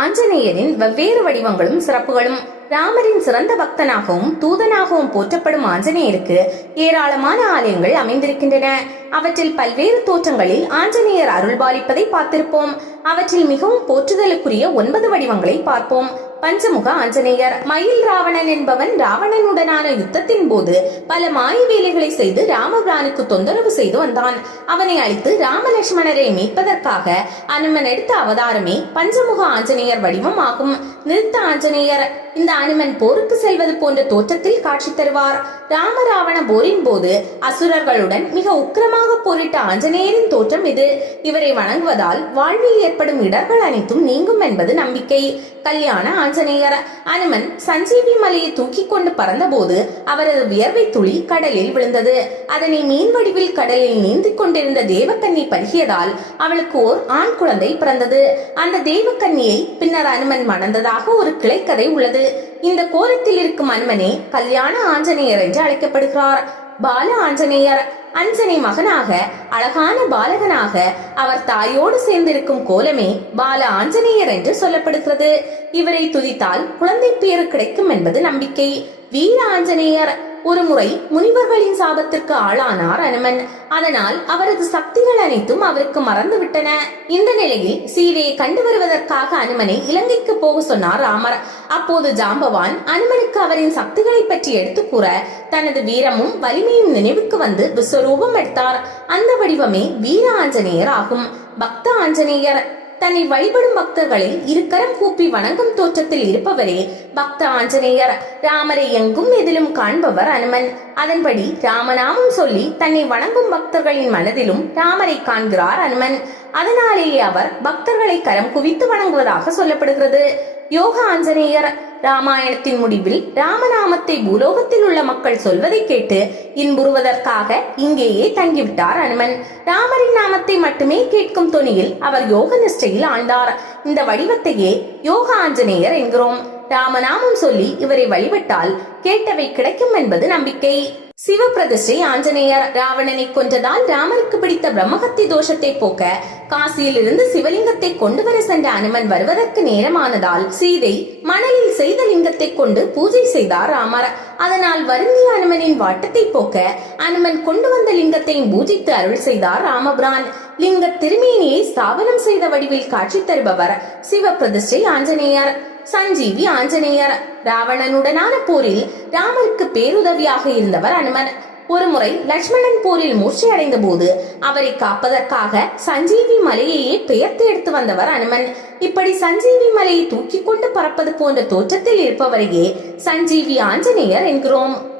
ஆஞ்சநேயரின் வெவ்வேறு வடிவங்களும் சிறப்புகளும். ராமரின் சிறந்த பக்தனாகவும் தூதனாகவும் போற்றப்படும் ஆஞ்சநேயருக்கு ஏராளமான ஆலயங்கள் அமைந்திருக்கின்றன. அவற்றில் பல்வேறு தோற்றங்களில் ஆஞ்சநேயர் அருள்பாலிப்பதை பார்த்திருப்போம். அவற்றில் மிகவும் போற்றுதலுக்குரிய ஒன்பது வடிவங்களை பார்ப்போம். பஞ்சமுக ஆஞ்சநேயர். மயில் ராவணன் என்பவன் ராவணனுடனான யுத்தத்தின் போது பல மாய வேலைகளை செய்து ராமபிரானுக்கு தொந்தரவு செய்து வந்தான். அவனை அழித்து ராமலட்சுமணரை மீட்பதற்காக அனுமன் எடுத்த அவதாரமே பஞ்சமுக ஆஞ்சநேயர் வடிவம் ஆகும். நிறுத்த ஆஞ்சநேயர் இந்த அனுமன் போருக்கு செல்வது போன்ற தோற்றத்தில் காட்சி தருவார். ராமராவண போரின் போது அசுரர்களுடன் மிக உக்கிரமாக போரிட்ட ஆஞ்சநேயரின் தோற்றம் இது. இவரை வணங்குவதால் வாழ்வில் ஏற்படும் இடர்கள் அனைத்தும் நீங்கும் என்பது நம்பிக்கை. கல்யாண ஆஞ்சநேயர். அனுமன் சஞ்சீவி மலையை தூக்கி கொண்டு பறந்தபோது அவரது வியர்வை துளி கடலில் விழுந்தது. அதனை மீன் வடிவில் கடலில் நீந்திக் கொண்டிருந்த தேவக்கண்ணி பருகியதால் அவளுக்கு ஓர் ஆண் குழந்தை பிறந்தது. அந்த தேவக்கன்னியை பின்னர் அனுமன் மணந்ததாக ஒரு கிளைக்கதை உள்ளது. இந்த கோலத்தில் இருக்கும் அனுமனே கல்யாண ஆஞ்சநேயர் என்று அழைக்கப்படுகிறார். பால ஆஞ்சநேயர். அஞ்சனை மகனாக அழகான பாலகனாக அவர் தாயோடு சேர்ந்திருக்கும் கோலமே பால ஆஞ்சநேயர் என்று சொல்லப்படுகிறது. இவரை துதித்தால் குழந்தை பேறு கிடைக்கும் என்பது நம்பிக்கை. வீர ஆஞ்சநேயர். ஒரு முறை முனிவர்களின் சாபத்திற்கு ஆளானார் அனுமன். அதனால் அவரது சக்திகள் அனைத்தும் அவருக்கு மறந்துவிட்டன. இந்த நிலையில் சீதையை கண்டு வருவதற்காக அனுமனை இலங்கைக்கு போக சொன்னார் ராமர். அப்போது ஜாம்பவான் அனுமனுக்கு அவரின் சக்திகளை பற்றி எடுத்து கூற தனது வீரமும் வலிமையும் நினைவுக்கு வந்து விஸ்வரூபம் எடுத்தார். அந்த வடிவமே வீர ஆஞ்சநேயர் ஆகும். பக்த ஆஞ்சநேயர். தன்னை வழிபடும் பக்தர்களை இருக்கரம் கூப்பி வணங்கும் தோற்றத்தில் இருப்பவரே பக்த ஆஞ்சநேயர். ராமரை எங்கும் எதிலும் காண்பவர் அனுமன். அதன்படி ராமநாமம் சொல்லி தன்னை வணங்கும் பக்தர்களின் மனதிலும் ராமரை காண்கிறார் அனுமன். அதனாலேயே அவர் பக்தர்களை கரம் குவித்து வணங்குவதாக சொல்லப்படுகிறது. யோக ஆஞ்சநேயர் ராமாயணத்தின் முடிவில் ராமநாமத்தை பூலோகத்தில் உள்ள மக்கள் சொல்வதை கேட்டு இன்புறுவதற்காக இங்கேயே தங்கிவிட்டார் அனுமன். ராமரின் நாமத்தை மட்டுமே கேட்கும் தொனியில் அவர் யோக நிஷ்டையில் ஆழ்ந்தார். இந்த வடிவத்தையே யோக ஆஞ்சநேயர் என்கிறோம். ராமநாமம் சொல்லி இவரை வழிபட்டால் கேட்டவை கிடைக்கும் என்பது நம்பிக்கை. சிவபிரதிஷ்டை ஆஞ்சநேயர் ராவணனை கொன்றதால் ராமருக்கு பிடித்த பிரம்மஹத்தி தோஷத்தை போக்க காசியிலிருந்து சிவலிங்கத்தை கொண்டு வர சென்ற அனுமன் வருவதற்கு நேரமானதால் சீதை மணலில் செய்த லிங்கத்தை கொண்டு பூஜை செய்தார் ராமர். அதனால் வருந்திய அனுமனின் வாட்டத்தை போக்க அனுமன் கொண்டு வந்த லிங்கத்தையும் பூஜித்து அருள் செய்தார் ராமபிரான். லிங்க திருமேனியை ஸ்தாபனம் செய்த வடிவில் காட்சி தருபவர் சிவபிரதிஷ்டை ஆஞ்சநேயர். சஞ்சீவி ஆஞ்சநேயர். ராவணனுடனான போரில் ராமருக்கு பேருதவியாக இருந்தவர் அனுமன். ஒருமுறை லட்சுமணன் போரில் மூர்ச்சை அடைந்த போது அவரை காப்பதற்காக சஞ்சீவி மலையையே பெயர்த்து எடுத்து வந்தவர் அனுமன். இப்படி சஞ்சீவி மலையை தூக்கி கொண்டு பறப்பது போன்ற தோற்றத்தில் இருப்பவரையே சஞ்சீவி ஆஞ்சநேயர் என்கிறோம்.